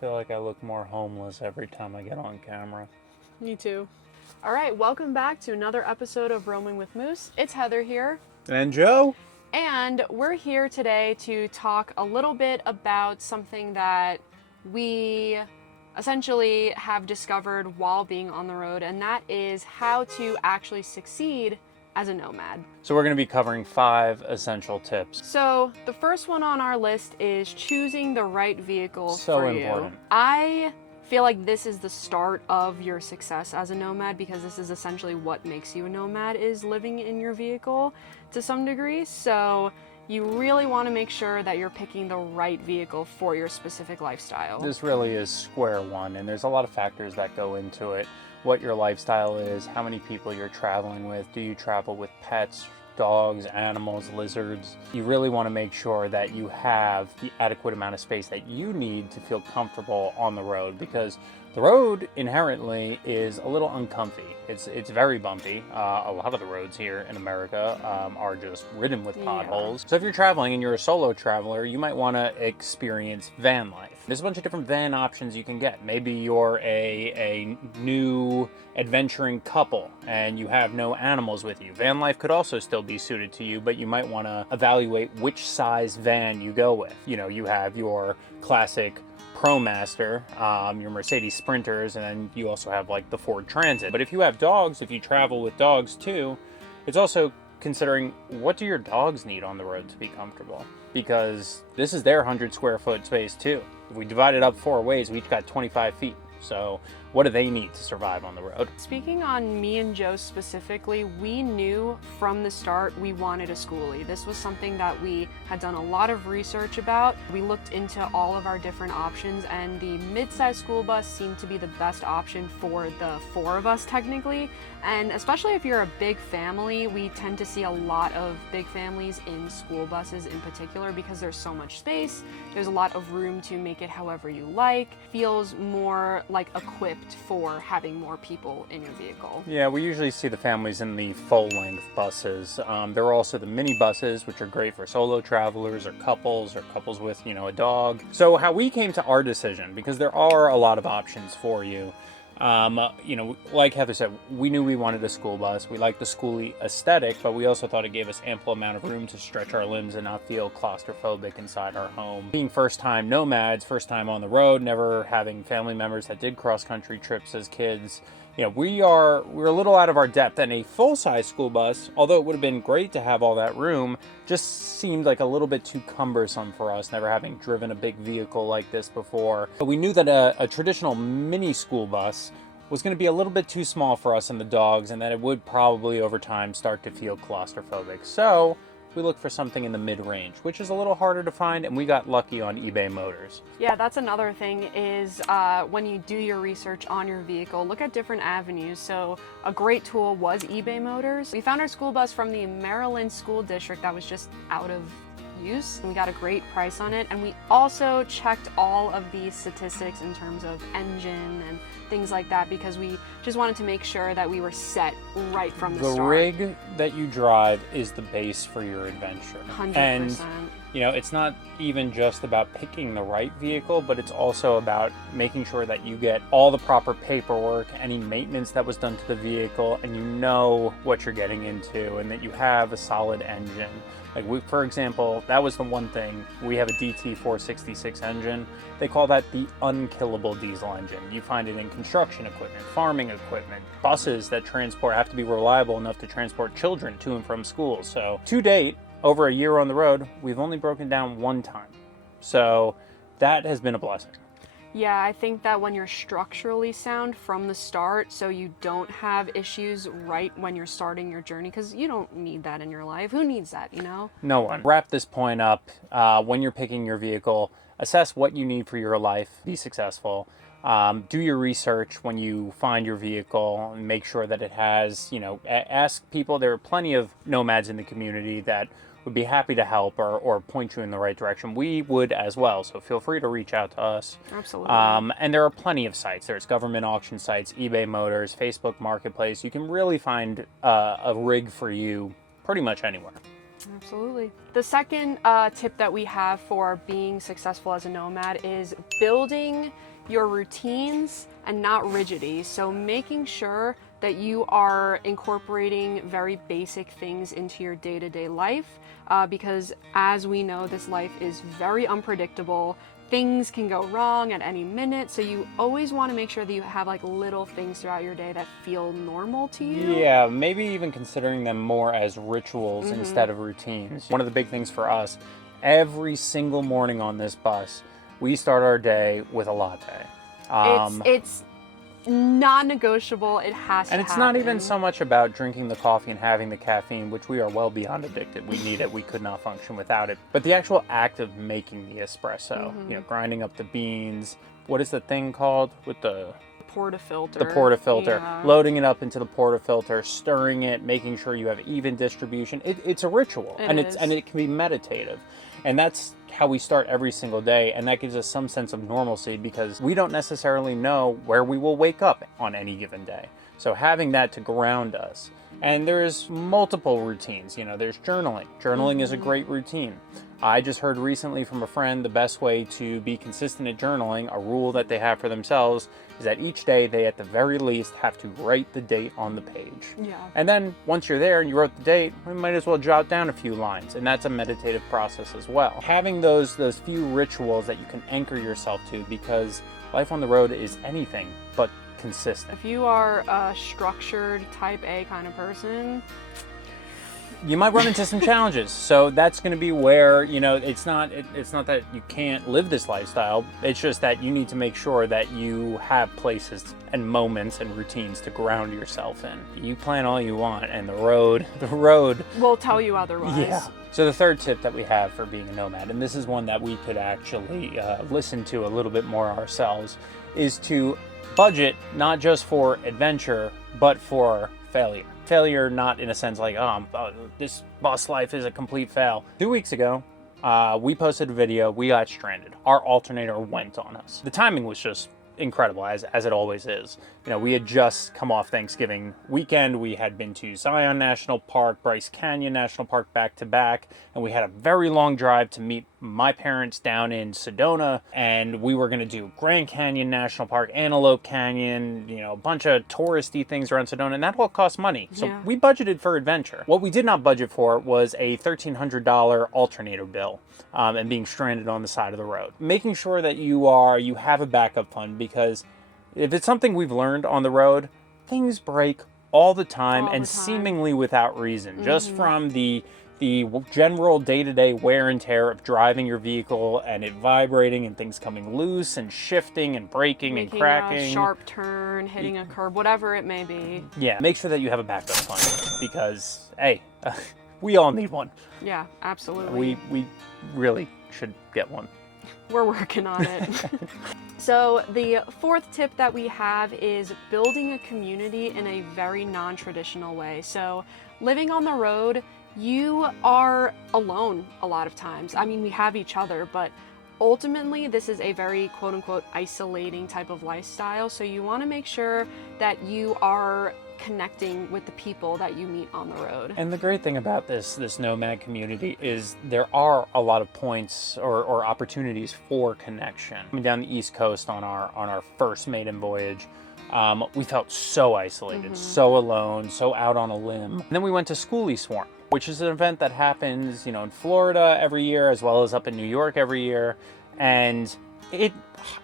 feel like I look more homeless every time I get on camera. Me too. All right, welcome back to another episode of Roaming with Moose. It's Heather here. And Joe? And we're here today to talk a little bit about something that we essentially have discovered while being on the road, and that is how to actually succeed as a nomad. So we're going to be covering 5 essential tips. So the first one on our list is choosing the right vehicle So for important. you. I feel like this is the start of your success as a nomad, because this is essentially what makes you a nomad, is living in your vehicle to some degree. So you really want to make sure that you're picking the right vehicle for your specific lifestyle. This really is square one, and there's a lot of factors that go into it. What your lifestyle is, how many people you're traveling with, do you travel with pets, dogs, animals, lizards? You really want to make sure that you have the adequate amount of space that you need to feel comfortable on the road, because the road inherently is a little uncomfy. It's very bumpy. A lot of the roads here in America are just ridden with potholes. So if you're traveling and you're a solo traveler, you might want to experience van life. There's a bunch of different van options you can get. Maybe you're a new adventuring couple and you have no animals with you. Van life could also still be suited to you, but you might want to evaluate which size van you go with. You know, you have your classic ProMaster, your Mercedes Sprinters, and then you also have like the Ford Transit. But if you have dogs, if you travel with dogs too, it's also considering, what do your dogs need on the road to be comfortable? Because this is their 100 square foot space too. If we divide it up 4 ways, we each got 25 feet. So what do they need to survive on the road? Speaking on me and Joe specifically, we knew from the start we wanted a schoolie. This was something that we had done a lot of research about. We looked into all of our different options, and the mid-size school bus seemed to be the best option for the 4 of us technically. And especially if you're a big family, we tend to see a lot of big families in school buses in particular, because there's so much space. There's a lot of room to make it however you like. Feels more like equipped for having more people in your vehicle. Yeah, we usually see the families in the full-length buses. There are also the mini buses, which are great for solo travelers or couples with, you know, a dog. So how we came to our decision, because there are a lot of options for you. You know, like Heather said, we knew we wanted a school bus. We liked the schoolie aesthetic, but we also thought it gave us ample amount of room to stretch our limbs and not feel claustrophobic inside our home. Being first-time nomads, first time on the road, never having family members that did cross-country trips as kids, you know, we're a little out of our depth, and a full-size school bus, although it would have been great to have all that room, just seemed like a little bit too cumbersome for us, never having driven a big vehicle like this before. But we knew that a traditional mini school bus was going to be a little bit too small for us and the dogs, and that it would probably over time start to feel claustrophobic. So we looked for something in the mid-range, which is a little harder to find, and we got lucky on eBay Motors. Yeah, that's another thing is when you do your research on your vehicle, look at different avenues. So a great tool was eBay Motors. We found our school bus from the Maryland School District that was just out of use, and we got a great price on it. And we also checked all of the statistics in terms of engine and things like that, because we just wanted to make sure that we were set right from the start. The rig that you drive is the base for your adventure. 100%. And you know, it's not even just about picking the right vehicle, but it's also about making sure that you get all the proper paperwork, any maintenance that was done to the vehicle, and you know what you're getting into, and that you have a solid engine. Like for example, that was the one thing. We have a DT466 engine. They call that the unkillable diesel engine. You find it in construction equipment, farming equipment, buses that have to be reliable enough to transport children to and from school. So to date, over a year on the road, we've only broken down 1 time. So that has been a blessing. Yeah, I think that when you're structurally sound from the start, so you don't have issues right when you're starting your journey, because you don't need that in your life. Who needs that, you know? No one. Wrap this point up. When you're picking your vehicle, assess what you need for your life, be successful. Do your research when you find your vehicle and make sure that it has, you know, ask people. There are plenty of nomads in the community that would be happy to help or point you in the right direction. We would as well, so feel free to reach out to us. Absolutely. And there are plenty of sites. There's government auction sites, eBay Motors, Facebook Marketplace. You can really find a rig for you pretty much anywhere. Absolutely. The second tip that we have for being successful as a nomad is building your routines and not rigidity. So making sure that you are incorporating very basic things into your day-to-day life, because as we know, this life is very unpredictable. Things can go wrong at any minute, so you always want to make sure that you have like little things throughout your day that feel normal to you. Yeah, maybe even considering them more as rituals instead of routines. One of the big things for us, every single morning on this bus, we start our day with a latte. It's non-negotiable. It has to And it's happen. not even so much about drinking the coffee and having the caffeine, which we are well beyond addicted. We need it. We could not function without it. But the actual act of making the espresso, you know, grinding up the beans. What is the thing called with the portafilter? The portafilter. Yeah. Loading it up into the portafilter, stirring it, making sure you have even distribution. It's a ritual, and it can be meditative. And that's how we start every single day, and that gives us some sense of normalcy because we don't necessarily know where we will wake up on any given day. So having that to ground us. And there's multiple routines. You know, there's journaling. Journaling is a great routine. I just heard recently from a friend the best way to be consistent at journaling, a rule that they have for themselves, is that each day they at the very least have to write the date on the page. Yeah. And then once you're there and you wrote the date, we might as well jot down a few lines, and that's a meditative process as well. Having those few rituals that you can anchor yourself to, because life on the road is anything but consistent. If you are a structured type A kind of person, you might run into some challenges. So that's going to be where, you know, it's not that you can't live this lifestyle. It's just that you need to make sure that you have places and moments and routines to ground yourself in. You plan all you want, and the road will tell you otherwise. Yeah. So the third tip that we have for being a nomad, and this is one that we could actually listen to a little bit more ourselves, is to budget not just for adventure, but for failure. Failure not in a sense like, this bus life is a complete fail. 2 weeks ago, we posted a video, we got stranded. Our alternator went on us. The timing was just incredible, as it always is. You know, we had just come off Thanksgiving weekend. We had been to Zion National Park, Bryce Canyon National Park back to back, and we had a very long drive to meet my parents down in Sedona, and we were going to do Grand Canyon National Park, Antelope Canyon, you know, a bunch of touristy things around Sedona, and that all cost money. So we budgeted for adventure. What we did not budget for was a $1,300 alternator bill, and being stranded on the side of the road. Making sure that you have a backup fund, because if it's something we've learned on the road, things break all the time and seemingly without reason, just from the general day-to-day wear and tear of driving your vehicle and it vibrating and things coming loose and shifting and breaking and cracking. Making a sharp turn, hitting a curb, whatever it may be. Yeah, make sure that you have a backup fund, because, hey, we all need one. Yeah, absolutely. We really should get one. We're working on it. So the fourth tip that we have is building a community in a very non-traditional way. So living on the road, you are alone a lot of times. I mean, we have each other, but ultimately this is a very quote-unquote isolating type of lifestyle. So you want to make sure that you are connecting with the people that you meet on the road. And the great thing about this nomad community is there are a lot of points or opportunities for connection. Coming down the East Coast on our first maiden voyage, we felt so isolated, so alone, so out on a limb. And then we went to Schoolie Swarm, which is an event that happens, you know, in Florida every year, as well as up in New York every year. And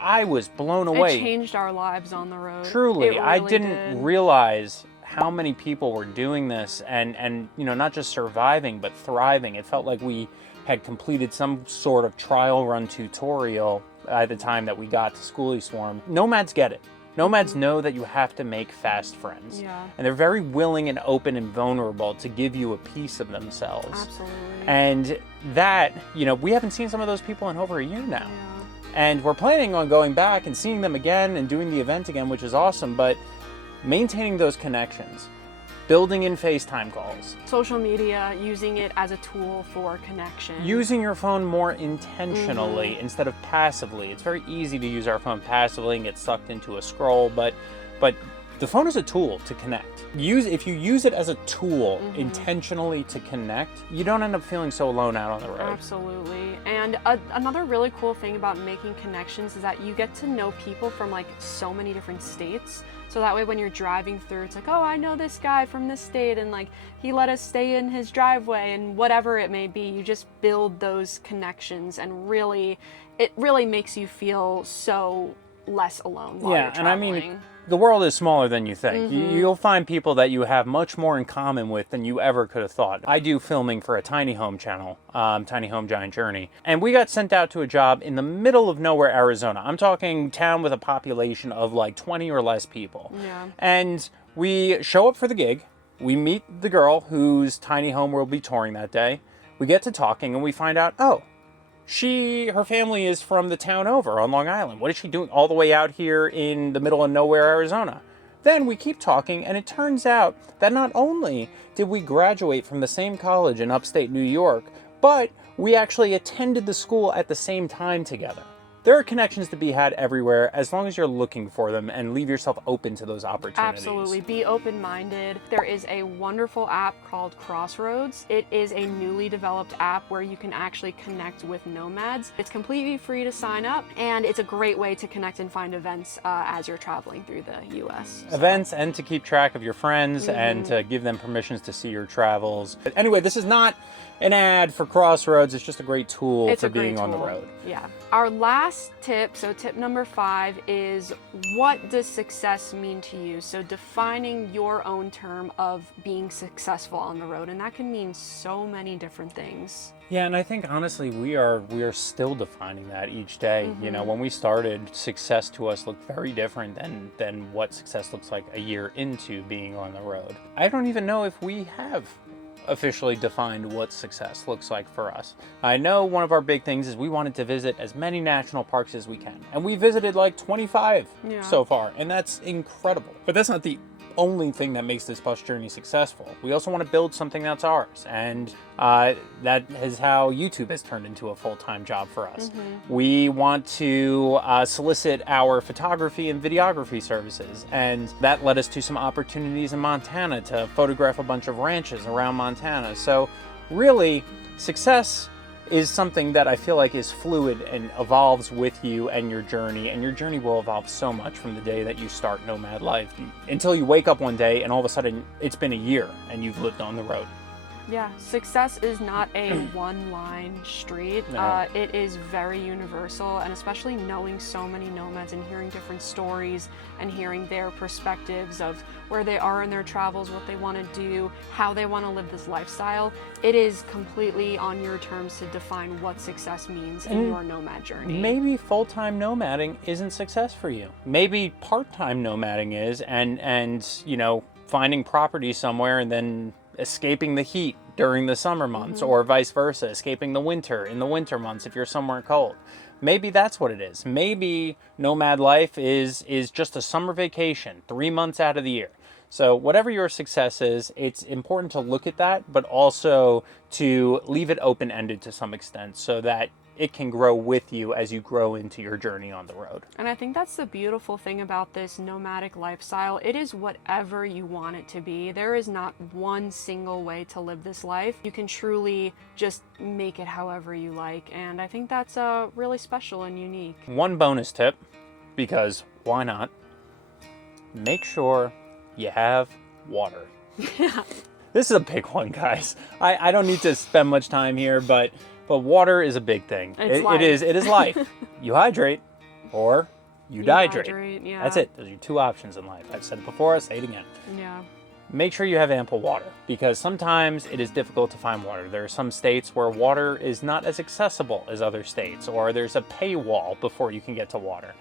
I was blown away. It changed our lives on the road. Truly, It really I didn't did. realize how many people were doing this and you know, not just surviving but thriving. It felt like we had completed some sort of trial run tutorial by the time that we got to Schoolie Swarm. Nomads get it. Nomads know that you have to make fast friends. Yeah. And they're very willing and open and vulnerable to give you a piece of themselves. Absolutely. And that, you know, we haven't seen some of those people in over a year now. Yeah. And we're planning on going back and seeing them again and doing the event again, which is awesome. But maintaining those connections, building in FaceTime calls, Social media, using it as a tool for connection. using your phone more intentionally instead of passively. It's very easy to use our phone passively and get sucked into a scroll, but the phone is a tool to connect. If you use it as a tool intentionally to connect, you don't end up feeling so alone out on the road. Absolutely. And another really cool thing about making connections is that you get to know people from like so many different states. So that way when you're driving through, it's like, oh, I know this guy from this state and like he let us stay in his driveway, and whatever it may be, you just build those connections, and it really makes you feel so less alone while you're traveling. And I mean, the world is smaller than you think. You'll find people that you have much more in common with than you ever could have thought. I do filming for a tiny home channel, Tiny Home Giant Journey, and we got sent out to a job in the middle of nowhere, Arizona. I'm talking town with a population of like 20 or less people. Yeah. And we show up for the gig. We meet the girl whose tiny home we'll be touring that day. We get to talking and we find out, oh, her family is from the town over on Long Island. What is she doing all the way out here in the middle of nowhere, Arizona? Then we keep talking, and it turns out that not only did we graduate from the same college in upstate New York, but we actually attended the school at the same time together. There are connections to be had everywhere as long as you're looking for them and leave yourself open to those opportunities. Absolutely. Be open-minded. There is a wonderful app called Crossroads. It is a newly developed app where you can actually connect with nomads. It's completely free to sign up, and it's a great way to connect and find events as you're traveling through the U.S. Events, and to keep track of your friends and to give them permissions to see your travels. But anyway, this is not an ad for Crossroads. It's just a great tool for being on the road. Yeah. Our last tip, so tip number 5, is what does success mean to you? So defining your own term of being successful on the road, and that can mean so many different things. Yeah, and I think honestly we are still defining that each day. You know, when we started, success to us looked very different than what success looks like a year into being on the road. I don't even know if we have officially defined what success looks like for us. I know one of our big things is we wanted to visit as many national parks as we can, and we visited like 25 so far, and that's incredible. But that's not the only thing that makes this bus journey successful. We also want to build something that's ours, and that is how YouTube has turned into a full-time job for us. We want to solicit our photography and videography services, and that led us to some opportunities in Montana to photograph a bunch of ranches around Montana. So really, success is something that I feel like is fluid and evolves with you and your journey will evolve so much from the day that you start nomad life until you wake up one day and all of a sudden it's been a year and you've lived on the road. Yeah, success is not a one-line street. No. It is very universal, and especially knowing so many nomads and hearing different stories and hearing their perspectives of where they are in their travels, what they want to do, how they want to live this lifestyle. It is completely on your terms to define what success means in your nomad journey. Maybe full-time nomading isn't success for you. Maybe part-time nomading is, and you know, finding property somewhere and then escaping the heat during the summer months, or vice versa, escaping the winter in the winter months if you're somewhere cold. Maybe that's what it is. Maybe nomad life is just a summer vacation 3 months out of the year. So whatever your success is, it's important to look at that, but also to leave it open-ended to some extent so that it can grow with you as you grow into your journey on the road. And I think that's the beautiful thing about this nomadic lifestyle. It is whatever you want it to be. There is not one single way to live this life. You can truly just make it however you like. And I think that's really special and unique. One bonus tip, because why not? Make sure you have water. Yeah. This is a big one, guys. I don't need to spend much time here, but water is a big thing. It is life. You hydrate or you dehydrate. Yeah. That's it. Those are your two options in life. I've said it before, I'll say it again. Yeah. Make sure you have ample water, because sometimes it is difficult to find water. There are some states where water is not as accessible as other states, or there's a paywall before you can get to water.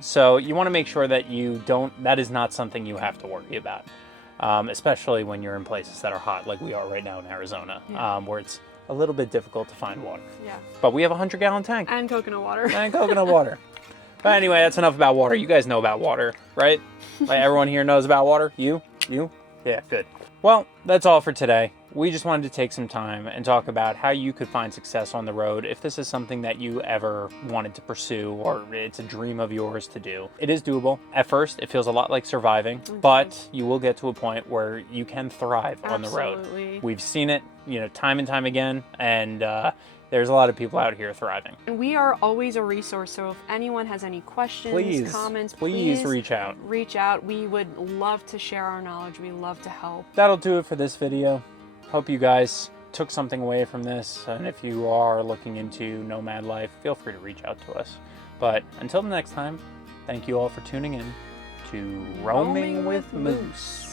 So you want to make sure that that is not something you have to worry about, especially when you're in places that are hot like we are right now in Arizona, where it's a little bit difficult to find water. Yeah. But we have a 100-gallon tank. And coconut water. And coconut water. But anyway, that's enough about water. You guys know about water, right? Like everyone here knows about water? You? Yeah, good. Well, that's all for today. we just wanted to take some time and talk about how you could find success on the road if this is something that you ever wanted to pursue or it's a dream of yours to do. It is doable. At first, it feels a lot like surviving, but you will get to a point where you can thrive on the road. We've seen it, time and time again, and there's a lot of people out here thriving. And we are always a resource, so if anyone has any questions, comments, please reach out. Reach out. We would love to share our knowledge. We love to help. That'll do it for this video. Hope you guys took something away from this, and if you are looking into nomad life, feel free to reach out to us. But until the next time, thank you all for tuning in to Roaming with Moose.